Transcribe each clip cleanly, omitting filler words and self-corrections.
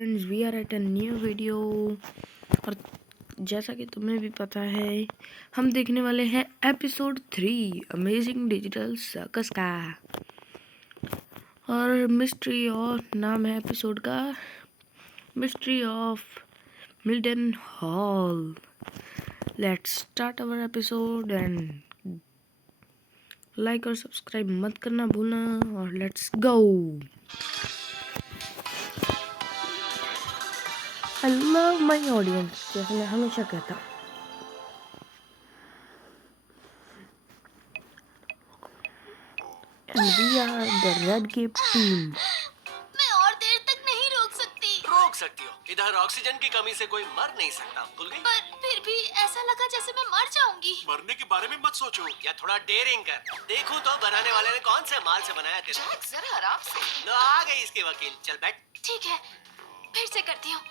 Friends we are at a new video. और जैसा कि तुम्हें भी पता है, हम देखने वाले हैं एपिसोड 3 अमेजिंग डिजिटल सर्कस का। और मिस्ट्री ऑफ नाम है एपिसोड का, mystery of Milton hall. Let's start our episode and like और सब्सक्राइब मत करना भूलना। और let's go. I love my audience, जैसे मैं हमेशा कहता हूँ। And we are the Red Cape team. मैं और देर तक नहीं रोक सकती। रोक सकती हो, इधर ऑक्सीजन की कमी से कोई मर नहीं सकता। भूल गई? पर फिर भी ऐसा लगा जैसे मैं मर जाऊंगी। मरने के बारे में मत सोचो, या थोड़ा डेयरिंग कर। देखूं तो बनाने वाले ने कौन से माल से बनाया तेरे? जैक जरा आराम से। लो आ गई इसके वकील, चल बैठ। ठीक है, फिर से करती हूँ।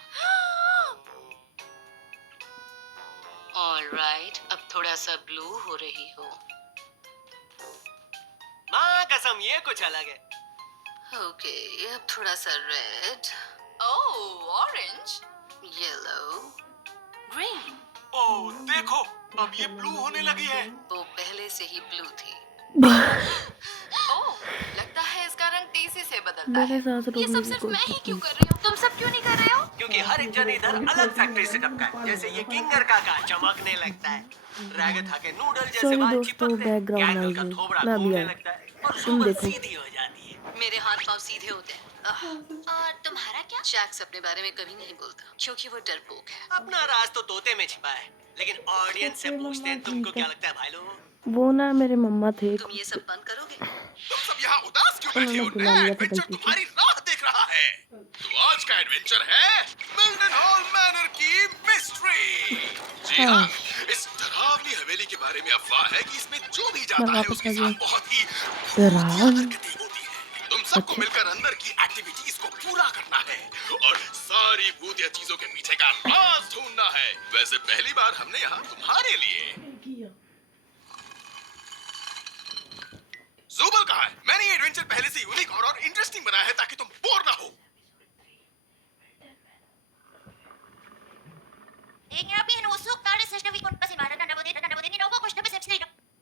ऑलराइट, अब थोड़ा सा ब्लू हो रही हो। माँ कसम, ये कुछ अलग है। ओके, अब थोड़ा सा रेड, ओह, ऑरेंज, येलो, ग्रीन। ओह देखो, अब ये ब्लू होने लगी है। वो पहले से ही ब्लू थी। ओह, लगता है इसका रंग तेजी से बदलता मेरे है। साथ ये रोकने सब की सिर्फ मैं ही कोशिश क्यों की। कर रही हूँ? तुम सब क्यों नहीं कर रहे हो? क्योंकि हर एक जन इधर अलग फैक्ट्री से टपका है। जैसे ये किंगर काका चमकने लगता है, रैगथा के नूडल जैसे सॉरी बाल दोस्तों, चिपकते हैं, बैकग्राउंड गैंगल का नॉइज़ थोबड़ा मैं अभी घूमने आया। लगता है और तुम सुबह देखो। सीधी हो जाती है। मेरे हाथ पांव सीधे होते हैं। और तुम्हारा क्या? जैक्स अपने बारे में कभी नहीं बोलता क्योंकि वो डरपोक है। अपना राज तो तोते में छिपा है, लेकिन ऑडियंस से पूछते हैं तुमको क्या लगता है भाई लोग? वो ना मेरे मम्मा थे, तुम ये सब बंद करोगे? तुम सब यहाँ उदास क्यों बैठे उन्होंने हो? बुला नया लिया था एडवेंचर गलती से। तुम्हारी राह देख रहा है। तो आज का एडवेंचर है मिल्टन हॉल मैनर की मिस्ट्री। जी हाँ। हाँ, इस डरावनी हवेली के बारे में अफवाह है कि इसमें जो भी मैं जाता है वापस उसके आ गया। साथ बहुत ही डरावनी? भूतिया हरकतें होती हैं। तुम सबको अच्छा। मिलकर अंदर की एक्टिविटीज को पूरा करना है और सारी भूतिया चीजों के पीछे का राज ढूंढना है। वैसे पहली बार हमने यहाँ तुम्हारे लिए ज़ुबल कहाँ है? मैंने ये एडवेंचर पहले से यूनिक और इंटरेस्टिंग बनाया है ताकि तुम बोर ना हो।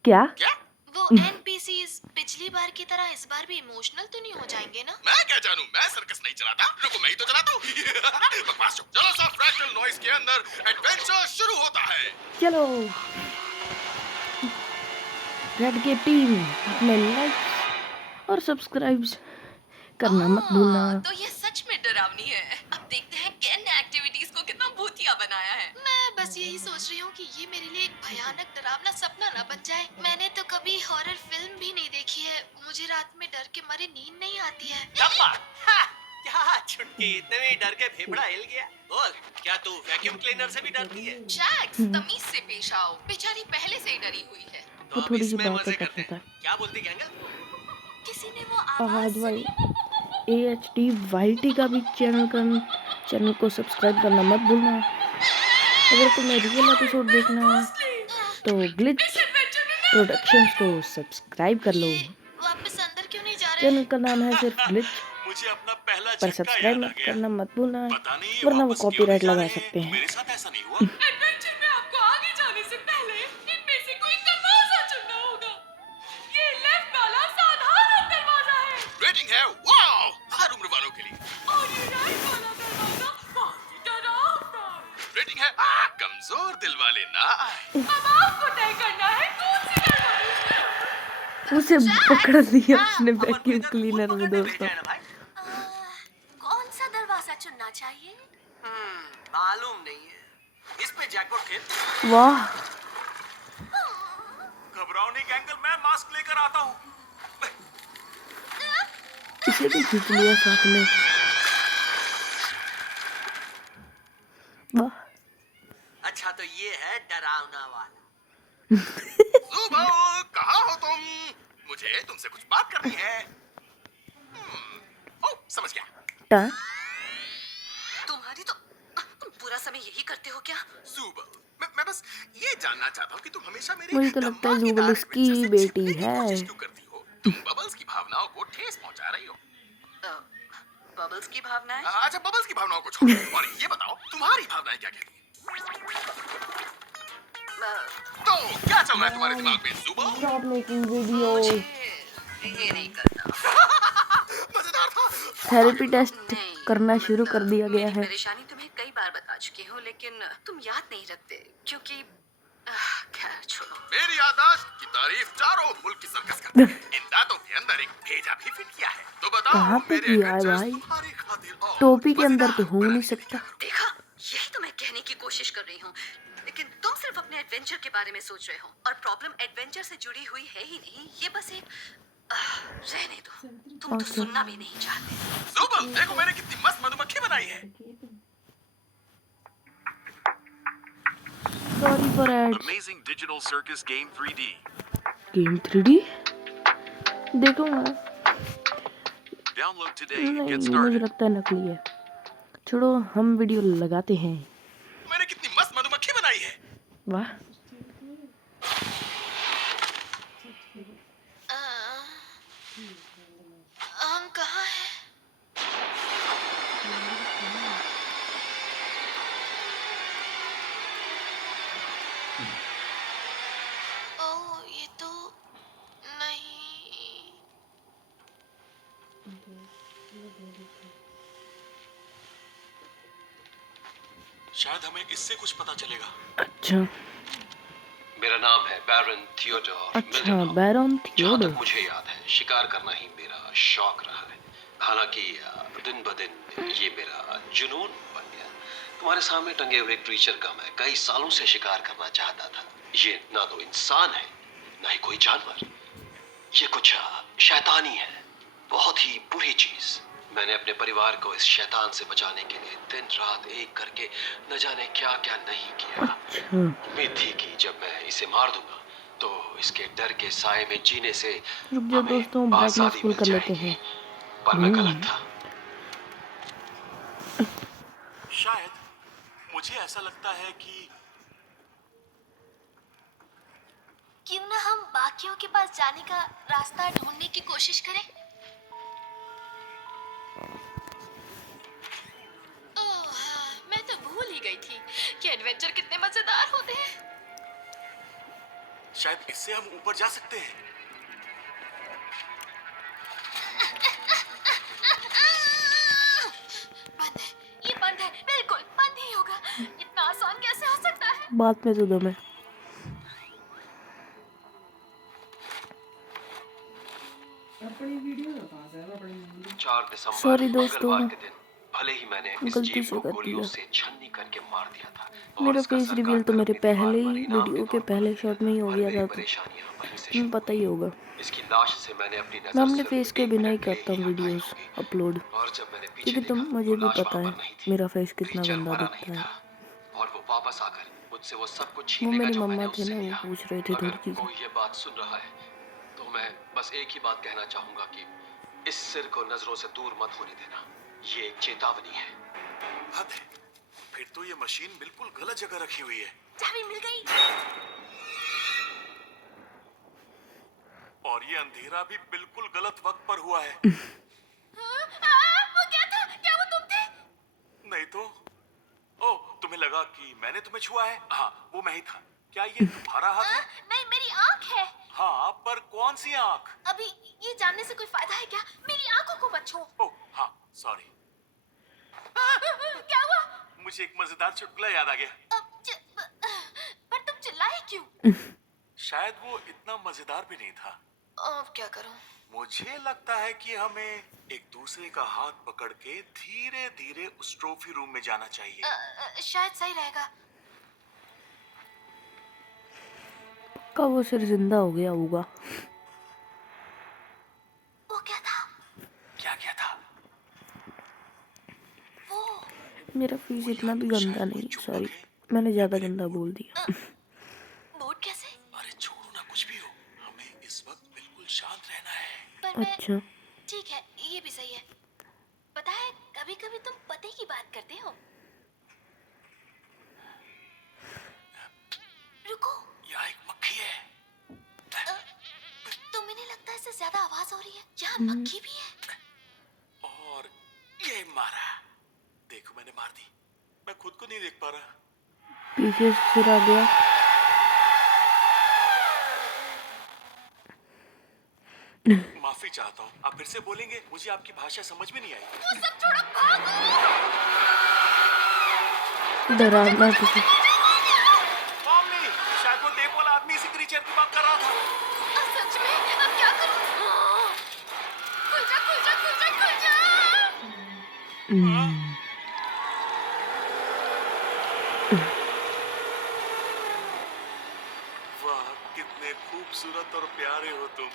क्या? क्या? वो NPCs पिछली बार की तरह इस बार भी इमोशनल तो नहीं हो जाएंगे ना? मैं क्या जानूं? मैं सर्कस नहीं चलाता। रुको, मैं ही तो चलाता हूँ। बकवास चुप। चलो सब फ्रैक्टल नॉइज के अंदर एडवेंचर शुरू होता है। चलो रेड के टीम, अपने लाइक और सब्सक्राइब करना मत भूलना। तो ये सच में डरावनी है। अब देखते हैं केन ने एक्टिविटीज को कितना भूतिया बनाया है। मैं बस यही सोच रही हूँ कि ये मेरे लिए एक भयानक डरावना सपना ना बन जाए। मैंने तो कभी हॉरर फिल्म भी नहीं देखी है। मुझे रात में डर के मारे नींद नहीं आती है। टप्पा, हाँ, क्या छुटकी, इतने में ही डर के फेफड़ा हिल गया। बोल, क्या तू वैक्यूम क्लीनर से भी डरती है? जैक्स, तमीज से पेश आओ। बेचारी पहले से ही डरी हुई है। तो वो अब थोड़ी सी इसमें बातें मजे कर करते देता हैं। है। क्या बोलती गैंगल? किसी ने वो आवाज आवाज वाली सुनी? AHD YT का भी चैनल को सब्सक्राइब करना मत भूलना। अगर तुम्हें रियल एपिसोड देखना है तो ग्लिच प्रोडक्शंस को सब्सक्राइब कर लो। वापस अंदर क्यों नहीं जा रहे? चैनल का नाम है सिर्फ ग्लिच, मुझे अपना पहला पर झटका सब्सक्राइब याद आ मत गया। करना मत भूलना, पता नहीं ये वरना वो वापस क्यों नहीं कॉपीराइट जा लगा रहे हैं। सकते हैं। मेरे साथ ऐसा नहीं हुआ। एडवेंचर में आपको आगे जाने से पहले इनमें से कोई दरवाजा चुनना होगा। ये लेफ्ट वाला साधारण दरवाजा है रेटिंग है वाओ, हर उम्र वालों के लिए। और ये राइट वाला दरवाजा बहुत ही डरावना है। रेटिंग है कमजोर दिल वाले ना आए। अब आपको तय करना है कौन सी दरवाजा। उसे पकड़ दिया उसने अपन को वैक्यूम इधर क्लीनर फूल में पकड़ने दोस्तों। भेजा है ना भाई? कौन सा दरवाजा चुनना चाहिए? मालूम नहीं है। इस पे जैकपॉट खेल। वाह, घबराओ नहीं गैंगल, मैं मास्क लेकर आता हूँ। इसे भी खींच लिया साथ में। वाह, अच्छा तो ये है डरावना वाला। ज़ुबल, कहाँ हो तुम? मुझे तुमसे कुछ बात करनी है। ओह, समझ गया। टा तुम्हारी तो तुम पूरा समय यही करते हो क्या? ज़ुबल, मैं बस ये जानना चाहता हूँ कि तुम हमेशा मेरे मुझे तो लगता है धमाकेदार ज़ुबल उसकी एडवेंचर से बेटी छिपने की है। कोशिश क्यों करती हो? तुम बबल्स की भावनाओं को ठेस पहुंचा रही हो। बबल्स की भावनाएं? अच्छा, बबल्स की भावनाओं को छोड़ो और ये बताओ तुम्हारी भावनाएं क्या कहती हैं? तो क्या चल रहा है तुम्हारे दिमाग में, जुबो? Stop making videos. मुझे ये नहीं करना। मजेदार था। थेरेपी टेस्ट नहीं, करना शुरू मतलब कर दिया गया मेरी है। परेशानी तुम्हें कई बार बता चुकी हूँ, लेकिन तुम याद नहीं रखते क्योंकि खैर छोड़ो। मेरी याददाश्त की तारीफ चारों मुल्क की सर्कस करती है। इन दांतों के अंदर एक भेजा भी फिट किया है। तो बताओ कहाँ पे मेरे किया है एडवेंचर्स भाई? तुम्हारी खातिर और टोपी के अंदर तो मजेदार हो नहीं बनाने के लिए सकता। क्या करूं? देखा, यही तो मैं कहने की कोशिश कर रही हूँ, लेकिन तुम सिर्फ अपने एडवेंचर के बारे में सोच रहे हो और प्रॉब्लम एडवेंचर से जुड़ी हुई है ही नहीं। ये बस एक रहने दो, तुम तो Okay. सुनना भी नहीं चाहते। जुबल, देखो मैंने कितनी मस्त मधुमक्खी बनाई है। Sorry for ads. Amazing digital circus game 3D. Game 3D? देखूंगा। Download today and नहीं, get मुझे started. लगता है नकली है। छोड़ो, हम वीडियो लगाते हैं। मैंने कितनी मस्त मधुमक्खी बनाई है। वाह। हम कहाँ हैं? ओह, ये तो नहीं। शायद हमें इससे कुछ पता चलेगा। अच्छा मेरा नाम है बैरन थियोडोर अच्छा, बैरन जहाँ थियोडोर। तक मुझे याद है शिकार करना ही मेरा शौक रहा है। हालांकि दिन ब दिन ये मेरा जुनून बन गया। तुम्हारे सामने टंगे हुए क्रीचर का मैं कई सालों से शिकार करना चाहता था। ये ना तो इंसान है ना ही कोई जानवर, ये कुछ शैतानी है, बहुत ही बुरी चीज। मैंने अपने परिवार को इस शैतान से बचाने के लिए दिन रात एक करके न जाने क्या क्या नहीं किया। अच्छा उम्मीद थी कि जब मैं इसे मार दूंगा तो इसके डर के साए में जीने से रुक जाओ हमें दोस्तों, ब्राइटनेस आजादी फुल मिल कर लेते जाएगी। हैं। पर मैं गलत था। शायद मुझे ऐसा लगता है कि क्यों ना हम बाकियों के पास जाने का रास्ता ढूंढने की कोशिश करें? ओह, मैं तो भूल ही गई थी कि एडवेंचर कितने मजेदार होते हैं। शायद इससे हम ऊपर जा सकते हैं। बंद है, ये बंद है, बिल्कुल बंद ही होगा। इतना आसान कैसे हो सकता है? बात में तो दम है। 4 दिसंबर Sorry दोस्तों, मंगलवार के दिन भले ही मैंने इस गलती जीव से को कर गोलियों दिया। से छन्नी करके मार दिया था और मेरा इसका फेस सरकार रिवील तो पर मेरे अपनी दीवार पहले पर ही इनाम वीडियो के के तौर पर पहले लिख शॉट दिया में ही था। हो और गया मेरी था, तो परेशानियां वहीं से तुम्हें शुरू पता ही होगा। इसकी लाश से मैंने अपनी मैं नजर अपने सिर्फ फेस के 1 बिना ही मिनट के करता लिए हूँ हटाई वीडियोस होगी। अपलोड, और जब मैंने पीछे क्योंकि देखा मुझे तो भी लाश पता वहां है पर नहीं थी। मेरा फेस कितना क्रीचर गंदा मरा दिखता नहीं है। था और वो वापस आकर मुझसे वो सब कुछ वो छीन लेगा मेरी जो मम्मा मैंने थे उससे ना, वो लिया। पूछ रहे थे अगर थोड़ी चीजें। कोई ये बात सुन रहा है तो मैं बस एक ही बात कहना चाहूंगा कि इस सिर को नजरों से दूर मत होने देना। ये एक चेतावनी है। हद है। फिर तो ये मशीन बिल्कुल गलत जगह रखी हुई है। चाबी मिल गई। और ये अंधेरा भी बिल्कुल गलत वक्त पर हुआ है। वो क्या था? क्या वो तुम थे? नहीं तो। ओह, तुम्हें लगा कि मैंने तुम्हें छुआ है? हाँ, वो मैं ही था। क्या ये तुम्हारा हाथ है? नहीं, मेरी आंख है। हाँ, पर कौन सी आंख? अभी ये जानने से कोई फायदा है क्या? मेरी आंखों को मत छू। ओह, हाँ, सॉरी। क्या हुआ? मुझे एक मजेदार चुटकुला याद आ गया। पर तुम चिल्लाए क्यों? शायद वो इतना मजेदार भी नहीं था। अब क्या करूं? मुझे लगता है कि हमें एक दूसरे का हाथ पकड़ के धीरे धीरे उस ट्रॉफी रूम में जाना चाहिए। शायद सही रहेगा। पक्का वो सिर जिंदा हो गया होगा। वो क्या था? क्या क्या था? वो मेरा फेस इतना भी गंदा नहीं, चुप सॉरी, रखे। मैंने ज्यादा गंदा बोल दिया। बोर्ड कैसे? अरे छोड़ो ना, कुछ भी हो, हमें इस वक्त बिल्कुल शांत रहना है। पर मैं अच्छा ठीक है, ये भी सही है। पता है, कभी कभी तुम पते की बात करते हो। रुको, यहाँ एक मक्खी है। तुम्हें नहीं लगता इससे ज्यादा आवाज हो रही है? यहाँ मक्खी भी है। और ये मैं खुद को नहीं देख पा रहा। पीछे से फिर आ गया। माफी चाहता हूँ, आप फिर से बोलेंगे? मुझे आपकी भाषा समझ में नहीं आई। डरावना किसी। मम्मी, शायद वो टेप वाला आदमी इसी क्रीचर की बात कर रहा था। सच में? अब क्या करूं? खुल जा, खुल जा, खुल जा, खुल जा! वाह, कितने खूबसूरत और प्यारे हो तुम।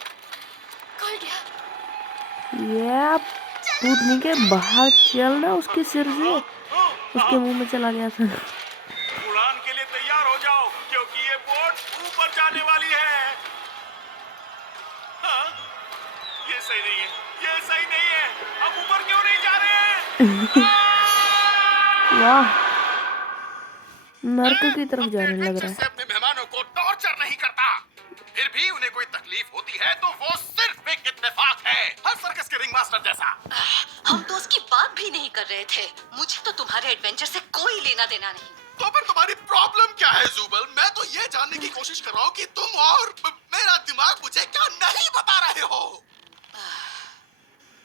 खुल गया। ये पूतनी के बाहर चलना उसके सिर से उसके मुंह में चला गया था। उड़ान के लिए तैयार हो जाओ, क्योंकि ये बोट ऊपर जाने वाली है। हाँ? ये सही नहीं है, ये सही नहीं है। हम ऊपर क्यों नहीं जा रहे हैं? वाह, नर्क की तरफ जाने लग रहा से है। अपने मेहमानों को टॉर्चर नहीं करता। फिर भी उन्हें कोई तकलीफ होती है तो वो सिर्फ एक इत्तेफाक है, हर सर्कस के रिंग मास्टर जैसा। हम तो उसकी बात भी नहीं कर रहे थे। मुझे तो तुम्हारे एडवेंचर से कोई लेना देना नहीं। तो फिर तुम्हारी प्रॉब्लम क्या है जुबल? मैं तो ये जानने की कोशिश कर रहा हूँ कि तुम और मेरा दिमाग मुझे क्या नहीं बता रहे हो।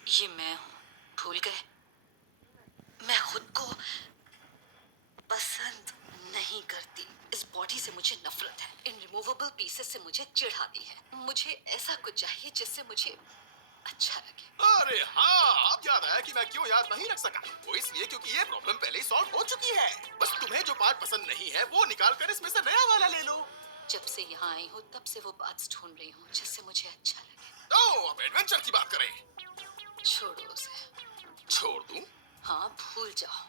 ये मैं हूँ, भूल गए? मैं खुद को पसंद नहीं करती। इस बॉडी से मुझे नफरत है। इन रिमूवेबल पीसेस से मुझे चिढ़ आती है। मुझे ऐसा कुछ चाहिए जिससे मुझे अच्छा लगे। अरे हाँ, अब याद आया कि मैं क्यों याद नहीं रख सका। वो इसलिए क्योंकि ये प्रॉब्लम पहले ही सॉल्व हो चुकी है। बस तुम्हें जो पार्ट पसंद नहीं है वो निकाल कर इसमें से नया वाला ले लो। जब से यहाँ आई हूँ तब से वो पार्ट्स ढूंढ रही हूँ जिससे मुझे अच्छा लगे। तो अब एडवेंचर की बात करें। छोड़ो उसे। छोड़ दूं? हाँ, भूल जाओ।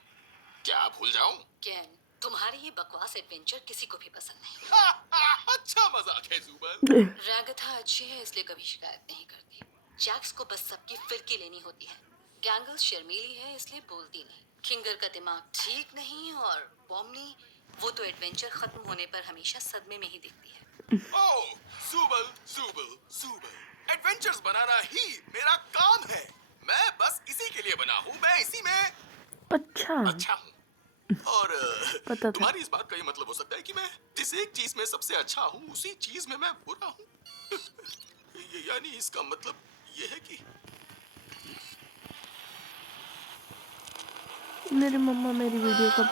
क्या भूल जाऊं? कैन, तुम्हारी ये बकवास एडवेंचर किसी को भी पसंद नहीं। अच्छा मजाक है जुबल। रागथा अच्छी है इसलिए कभी शिकायत नहीं करती। जैक्स को बस सबकी फिरकी लेनी होती है। गैंगल शर्मीली है इसलिए बोलती नहीं। किंगर का दिमाग ठीक नहीं और बॉम्नी, वो तो एडवेंचर खत्म होने पर हमेशा सदमे में ही दिखती है। ओह, जुबल, जुबल, जुबल। एडवेंचर्स बनाना ही मेरा काम है। मैं बस इसी के लिए बना हूँ। मैं इसी में अच्छा हूँ। और पता था। तुम्हारी इस बात का ये मतलब हो सकता है कि मैं जिस एक चीज में सबसे अच्छा हूँ उसी चीज में मैं बुरा हूँ। यानी इसका मतलब ये है कि मेरी मम्मा मेरी वीडियो का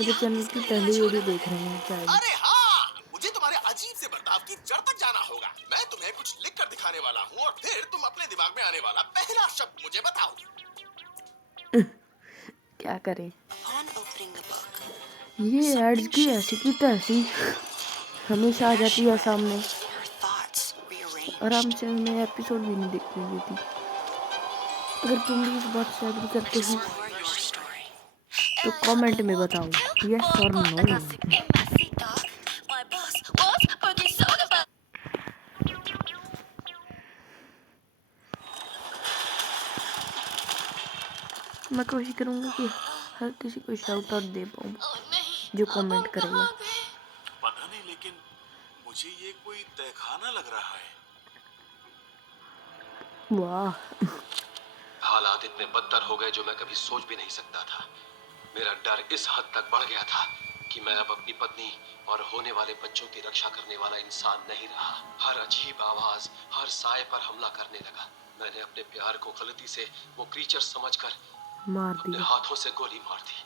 मेरे चैनल की पहली वीडियो देख रहे हैं शायद। अरे हाँ, मुझे तुम्हारे अजीब से बर्ताव की जड़ तक जाना होगा। मैं तुम्हें कुछ लिख कर दिखाने वाला हूँ और फिर तुम अपने दिमाग में आने वाला पहला शब्द मुझे बताओ। क्या करें? Upon opening the book, ये एड्स की ऐसी की तैसी हमेशा आ जाती है सामने। her thoughts rearranged. आराम से मैं एपिसोड भी नहीं देखने देती। अगर तुम भी इस बात से एग्री करते हो Explore your story. तो कमेंट में बताओ यस और नो। मैं कोशिश करूंगा कि हर किसी को शाउट आउट दे पाऊँ जो कमेंट करेगा। पता नहीं, लेकिन मुझे ये कोई तहखाना लग रहा है। वाह, हालात इतने बदतर हो गए जो मैं कभी सोच भी नहीं सकता था। मेरा डर इस हद तक बढ़ गया था कि मैं अब अपनी पत्नी और होने वाले बच्चों की रक्षा करने वाला इंसान नहीं रहा। हर अजीब आवाज, हर साए पर हमला करने लगा। मैंने अपने प्यार को गलती से वो क्रीचर समझकर मार अपने दिया। हाथों से गोली मार दी।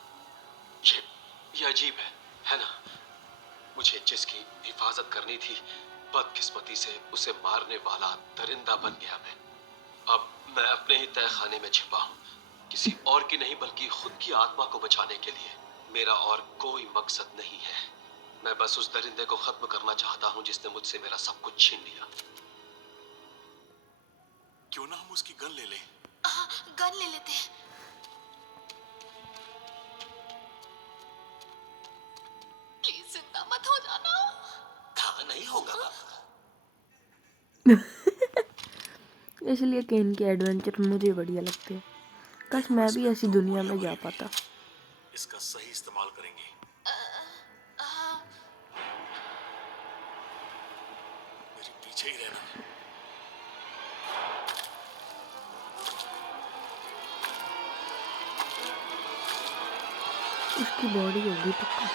ये अजीब है ना? मुझे जिसकी हिफाजत करनी थी, बदकिस्मती से उसे मारने वाला दरिंदा बन गया मैं। अब मैं अपने ही तहखाने में छिपा हूँ, किसी और की नहीं बल्कि खुद की आत्मा को बचाने के लिए। मेरा और कोई मकसद नहीं है। मैं बस उस दरिंदे को खत्म करना चाहता हूँ जिसने मुझसे मेरा सब कुछ छीन लिया। क्यों ना हम उसकी गन ले लें? गन ले लेते हैं। प्लीज जिंदा मत हो जाना। हाँ, नहीं होगा। इसलिए केन के एडवेंचर मुझे बढ़िया लगते हैं। काश मैं भी ऐसी दुनिया में जा पाता। इसका सही इस्तेमाल करेंगे। मेरे पीछे ही रहना। उसकी बॉडी होगी पक्का।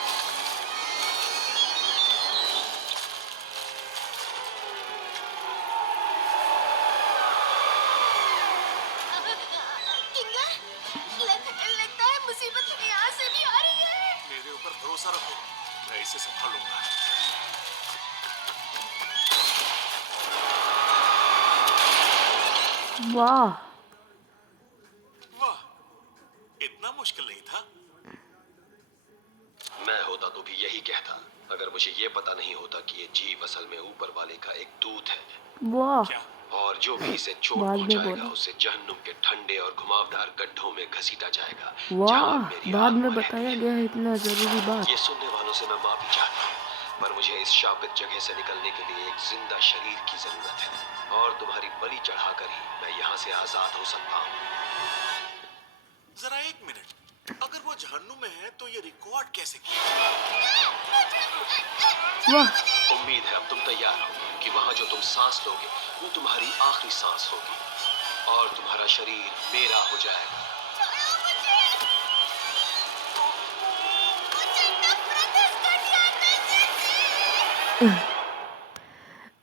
लगता है मुसीबत यहाँ से भी आ रही है। मेरे ऊपर भरोसा रखो, मैं इसे संभाल लूंगा। वाह वाह, इतना मुश्किल नहीं था। मैं होता तो भी यही कहता, अगर मुझे ये पता नहीं होता कि ये जीव असल में ऊपर वाले का एक दूत है, वाह। क्या? और जो भी इसे चोट बाद में पहुंचाएगा बोला। उसे जहन्नुम के ठंडे और घुमावदार गड्ढों में घसीटा जाएगा, जहां वाह, मेरी बाद में आत्मा रहती बताया है। गया है इतना जरूरी बात। ये सुनने वालों से मैं माफी चाहता हूँ, पर मुझे इस शापित जगह से निकलने के लिए एक जिंदा शरीर की जरूरत है, और तुम्हारी बलि चढ़ाकर ही मैं यहाँ से आजाद हो सकता हूँ। जरा एक मिनट, अगर वो जहन्नुम में है तो ये रिकॉर्ड कैसे किया? वाह, उम्मीद है अब तुम तैयार हो कि वहाँ जो तुम सांस लोगे वो तुम्हारी आखिरी सांस होगी, और तुम्हारा शरीर मेरा हो जाएगा।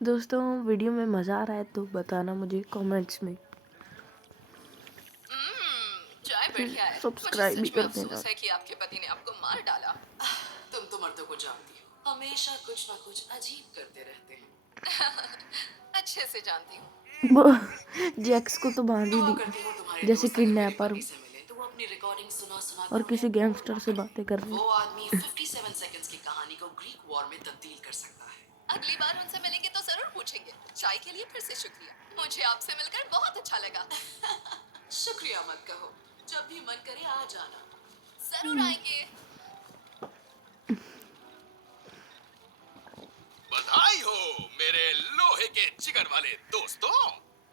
दोस्तों वीडियो में मजा आ रहा है तो बताना मुझे कमेंट्स में। चाय बढ़िया है। सब्सक्राइब मुझे भी सच में कर देना। अफसोस है कि आपके पति ने आपको मार डाला। तुम तो मर्दों को जानती हो, हमेशा कुछ ना कुछ अजीब करते रहते हैं। अच्छे से जानती हूँ। वो जैक्स को तो बांध ही दुआ दी, करती हूँ तुम्हारे जैसे दोस्त अगर मेरे किडनैपर पति से मिले तो वो अपनी रिकॉर्डिंग सुना सुना के और उन्हें किसी बोर गैंगस्टर ना से करें। बातें कर रहे वो हैं। आदमी 57 सेकंड्स की कहानी को ग्रीक वॉर में तब्दील कर सकता है। अगली बार उनसे मिलेंगे तो जरूर पूछेंगे। चाय के लिए फिर से शुक्रिया, मुझे आपसे मिलकर बहुत अच्छा लगा। शुक्रिया मत कहो, जब भी मन करे आ जाना। जरूर आएंगे। बधाई हो मेरे लोहे के जिगर वाले दोस्तों,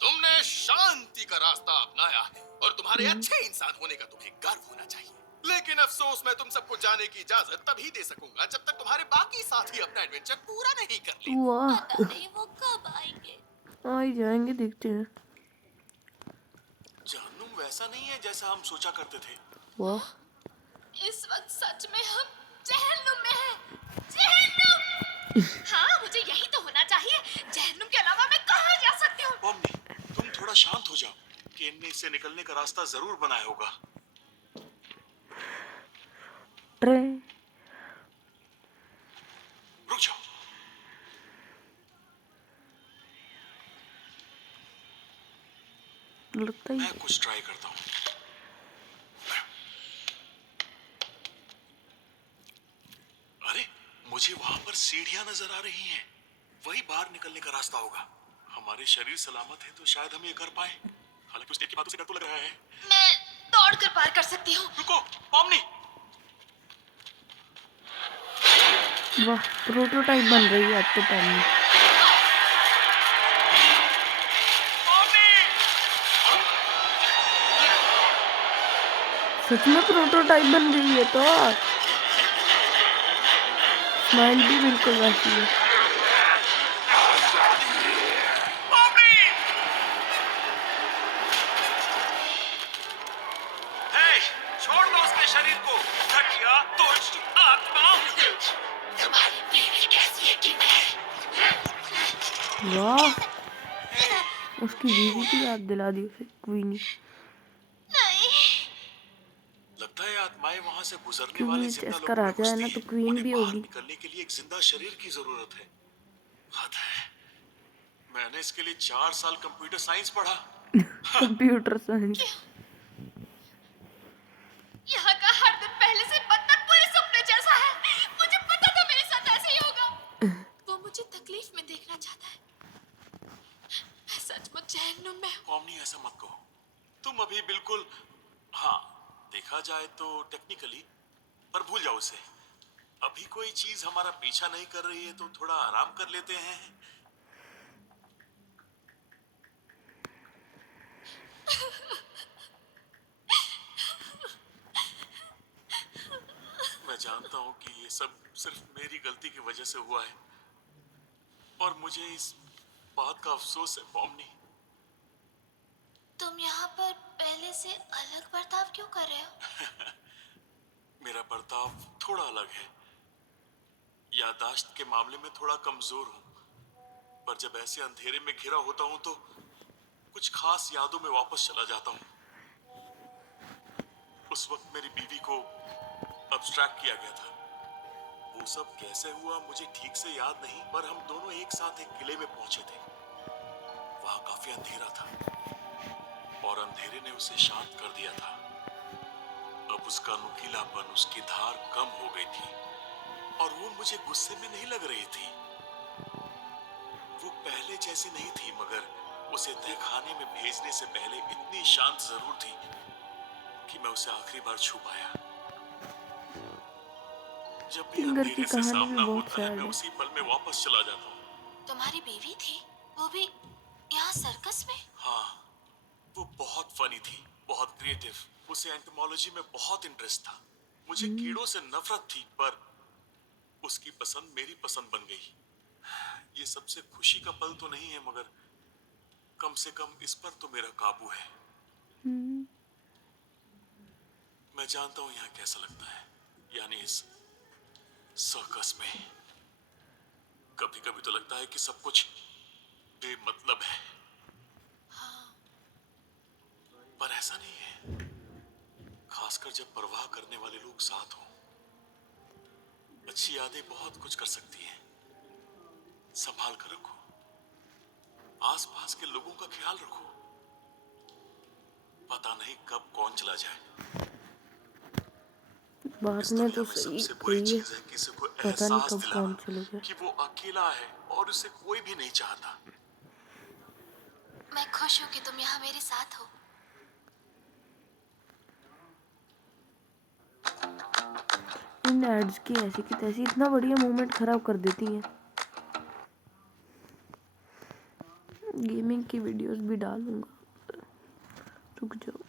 तुमने शांति का रास्ता अपनाया है और तुम्हारे अच्छे इंसान होने का तुम्हें गर्व होना चाहिए। लेकिन अफसोस मैं तुम सबको जाने की इजाजत तभी दे सकूंगा जब तक तुम्हारे बाकी साथी अपना एडवेंचर पूरा नहीं कर ले। वाह, पता नहीं वो कब आएंगे। आ ही जाएंगे, देखते हैं। जहन्नुम वैसा नहीं है जैसा हम सोचा करते थे। वाह, इस वक्त सच में हम जहन्नुम में हैं। जहन्नुम। हाँ, मुझे यही तो होना चाहिए। जहन्नुम के अलावा मैं कहाँ जा सकती हूँ? पॉम्नी, तुम थोड़ा शांत हो जाओ। केन ने इससे निकलने का रास्ता जरूर बनाया होगा। ट्रेन। रुक जाओ। लगता ही मैं कुछ ट्राई करता हूँ। अरे, मुझे वहां पर सीढ़ियां नजर आ रही हैं। वही बाहर निकलने का रास्ता होगा। हमारे शरीर सलामत है तो शायद हम ये कर पाए। हालांकि उस एक की बातों से डर तो लग रहा है। मैं दौड़ कर पार कर सकती हूँ। रुको, पॉम्नी। वाह, प्रोटोटाइप बन रही है अब तो पहले। सच में प्रोटोटाइप बन गई है तो स्माइल भी बिल्कुल वैसी है। हे, छोड़ दो उसके शरीर को। घटिया दुष्ट आत्मा। तुम्हारी बीवी कैसी है कि वाह, उसकी बीवी की याद दिला दी उसे, क्वीनी। नहीं। लगता है आत्माएं वहां से गुजरने क्योंकि वाले ये जिंदा चेस का लोगों में राजा है घुसती ना, तो हैं। क्वीन उन्हें भी बाहर होगी। निकलने के लिए एक जिंदा शरीर की जरूरत है। हद है। मैंने इसके लिए 4 साल कंप्यूटर साइंस पढ़ा। Computer science. यहाँ का हर दिन पहले से बदतर पूरे सपने जैसा है। मुझे पता था मेरे साथ ऐसे ही होगा। वो मुझे तकलीफ में देखना चाहता है। मैं सचमुच जहन्नुम में हूँ। पॉम्नी, ऐसा मत कहो। तुम अभी बिल्कुल, हाँ, देखा जाए तो टेक्निकली, पर भूल जाओ उसे। अभी कोई चीज हमारा पीछा नहीं कर रही है तो थोड़ा आराम कर लेते हैं। मैं जानता हूँ कि ये सब सिर्फ मेरी गलती की वजह से हुआ है और मुझे इस बात का अफसोस है। पॉम्नी, तुम यहाँ पर पहले से अलग बर्ताव क्यों कर रहे हो? मेरा बर्ताव थोड़ा अलग है। याददाश्त के मामले में थोड़ा कमजोर हूं, पर जब ऐसे अंधेरे में घिरा होता हूं तो कुछ खास यादों में वापस चला जाता हूं। उस वक्त मेरी बीवी को अब्स्ट्रैक्ट किया गया था। वो सब कैसे हुआ मुझे ठीक से याद नहीं, पर हम दोनों एक साथ एक किले में पहुंचे थे। वहां काफी अंधेरा था और अंधेरे ने उसे शांत कर दिया था। अब उसका नुकीलापन, उसकी धार कम हो गई थी और वो मुझे गुस्से में नहीं लग रही थी। वो पहले जैसी नहीं थी, मगर उसे तहखाने में भेजने से पहले इतनी शांत जरूर थी कि मैं उसे आखिरी बार छू पाया। जब भी किंगर की अंधेरे से कहानी सामना भी बहुत होता है, सैड मैं है। उसी पल में वापस चला जाता हूँ। तुम्हारी बीवी थी, वो भी यहाँ सर्कस में? हाँ, वो बहुत फनी थी, बहुत क्रिएटिव। उसे एंटोमोलॉजी में बहुत इंटरेस्ट था। मुझे कीड़ों से नफरत थी, पर उसकी पसंद मेरी पसंद बन गई। ये सबसे खुशी का पल तो नहीं है, मगर कम से कम इस पर तो मेरा काबू है। मैं जानता हूं यहाँ कैसा लगता है, यानी इस सर्कस में। कभी कभी तो लगता है कि सब कुछ बेमतलब है, पर ऐसा नहीं है। खासकर जब परवाह करने वाले लोग साथ हों। अच्छी यादें बहुत कुछ कर सकती हैं। संभाल कर रखो, आसपास के लोगों का ख्याल रखो। पता नहीं कब कौन चला जाए। बात इस में दुनिया तो में सही सबसे बुरी कही है, चीज है किसी को पता नहीं एहसास कब कौन दिलाना चले गए। कि वो अकेला है और उसे कोई भी नहीं चाहता। मैं खुश हूँ कि तुम यहाँ मेरे साथ हो। इन एड्स की ऐसी की तैसी इतना बढ़िया मोमेंट खराब कर देती हैं। गेमिंग की वीडियोस भी डालूंगा, रुक जाओ।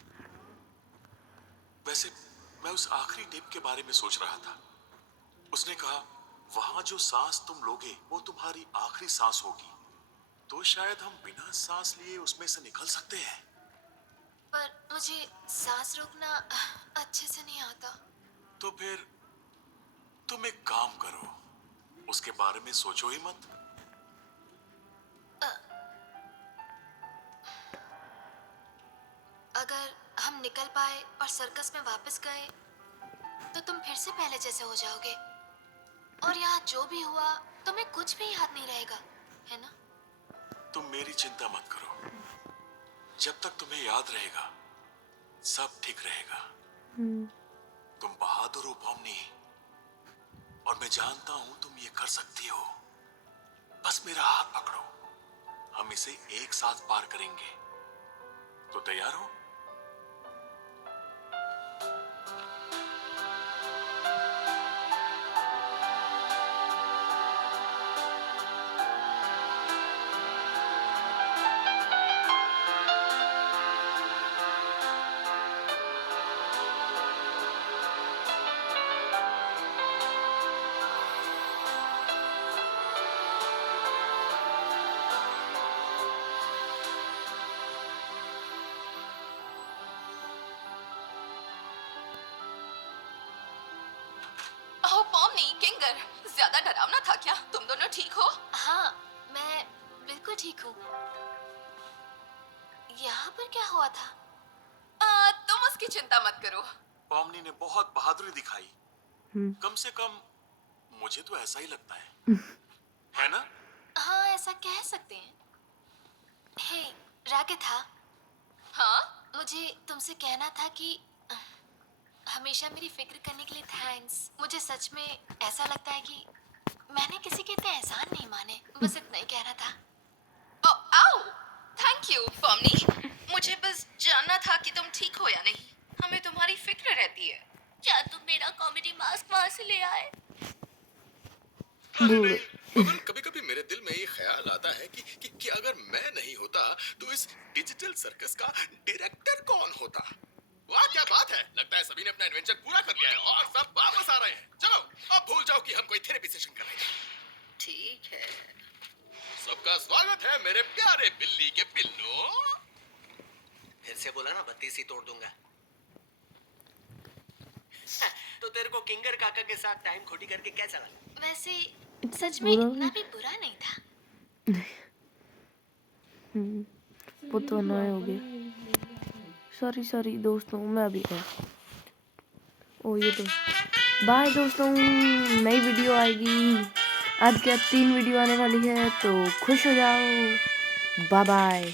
वैसे मैं उस आखिरी टेप के बारे में सोच रहा था। उसने कहा, वहां जो सांस तुम लोगे वो तुम्हारी आखिरी सांस होगी। तो शायद हम बिना सांस लिए उसमें से निकल सकते हैं। पर मुझे सांस रोकना अच्छे से नहीं आता। तो फिर तुम एक काम करो, उसके बारे में सोचो ही मत। अगर हम निकल पाए और सर्कस में वापस गए तो तुम फिर से पहले जैसे हो जाओगे, और यहाँ जो भी हुआ तुम्हें कुछ भी याद नहीं रहेगा, है ना? तुम मेरी चिंता मत करो। जब तक तुम्हें याद रहेगा सब ठीक रहेगा। तुम बहादुर हो पॉमनी, और मैं जानता हूं तुम ये कर सकती हो। बस मेरा हाथ पकड़ो, हम इसे एक साथ पार करेंगे। तो तैयार हो? ओह पॉमनी, किंगर, ज्यादा डरावना था क्या? तुम दोनों ठीक हो? हाँ, मैं बिल्कुल ठीक हूँ। यहाँ पर क्या हुआ था? तुम उसकी चिंता मत करो। पॉमनी ने बहुत बहादुरी दिखाई। कम से कम मुझे तो ऐसा ही लगता है ना? हाँ, ऐसा कह सकते हैं। हे, रागिथा। हाँ? मुझे तुमसे कहना था कि हमेशा मेरी फिक्र करने के लिए थैंक्स। मुझे सच में ऐसा लगता है कि मैंने किसी के इतने एहसान नहीं माने। बस इतना ही कहना था। आओ, थैंक यू पॉमनी। मुझे बस जानना था कि तुम ठीक हो या नहीं। हमें तुम्हारी फिक्र रहती है। क्या तुम मेरा कॉमेडी मास्क वहाँ से ले आए? अरे नहीं, मगर कभी-कभी मेरे दिल में ये ख्याल आता है कि अगर मैं नहीं होता तो इस डिजिटल सर्कस का डायरेक्टर कौन होता? वाह क्या बात है! लगता है सभी ने अपना एडवेंचर पूरा कर लिया है और सब वापस आ रहे हैं। चलो, अब भूल जाओ कि हम कोई थेरेपी सेशन कर रहे हैं। ठीक है। सबका स्वागत है मेरे प्यारे बिल्ली के पिल्लों। फिर से बोला ना, बत्तीस ही तोड़ दूंगा। तो तेरे को किंगर काका के साथ टाइम खोटी करके कैसा लगा? वैसे सच में बुरा इतना भी बुरा नहीं था। वो तो अनोय हो गया। सॉरी दोस्तों, मैं अभी गया। ओ ये तो बाय दोस्तों, नई वीडियो आएगी। आज क्या 3 वीडियो आने वाली है, तो खुश हो जाओ। Bye bye.